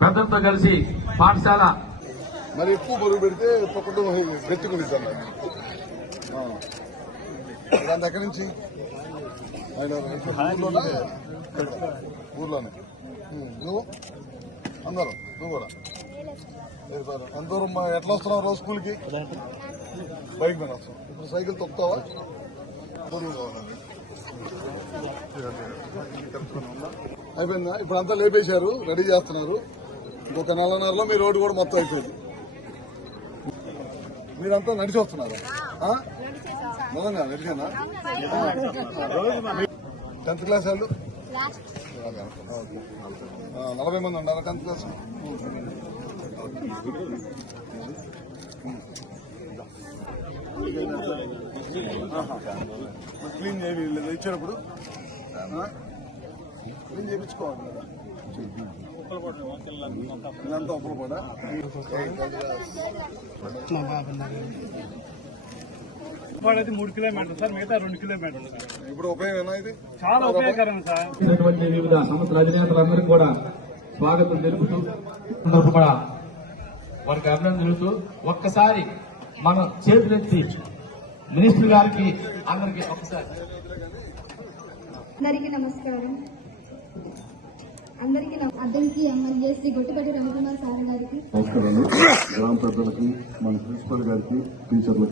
పెద్దలతో కలిసి పాఠశాల మరి ఎక్కువ బరువు పెడితే తొక్కడం గట్టిగా ఇదంతా ఎక్కడి నుంచి ఊర్లోనే నువ్వు అందరూ నువ్వు కూడా ఎంత దూరం ఎట్లా వస్తున్నావు రోజు స్కూల్కి బైక్ మీద వస్తావు ఇప్పుడు సైకిల్ తొక్కుతావా అయిపోయిందా ఇప్పుడు అంతా లేపేశారు రెడీ చేస్తున్నారు ఇంకొక నెలన్నరలో మీ రోడ్డు కూడా మొత్తం అయిపోయింది మీరంతా నడిచి వస్తున్నారా నిజంగా నడిచేనా 10th క్లాస్ వాళ్ళు 40 మంది ఉన్నారా 10th క్లాస్ క్లీన్ చేయాలి ఇచ్చేటప్పుడు క్లీన్ చేయించుకోవాలి కదా ఇదంతా ఒప్పులు కూడా అది 3 కిలోమీటర్లు సార్, మిగతా 2 కిలోమీటర్లు. ఇప్పుడు ఉపయోగం ఇది చాలా ఉపయోగకరం సార్. వివిధ సంస్థల అధినేతలందరికీ కూడా స్వాగతం తెలుపుతూ కూడా వారికి అభినందన తెలుపుతూ ఒక్కసారి మనం చేతులెత్తి మినిస్టర్ గారికి అందరికి ఒకసారి అందరికీ నమస్కారం. అందరికీ ఎమ్మెల్యే శ్రీ గొట్టిపాటి రవికుమార్ సార్ గారికి నమస్కారాలు. గ్రామ పెద్దలకి మన ప్రిన్సిపల్ గారికి టీచర్లకి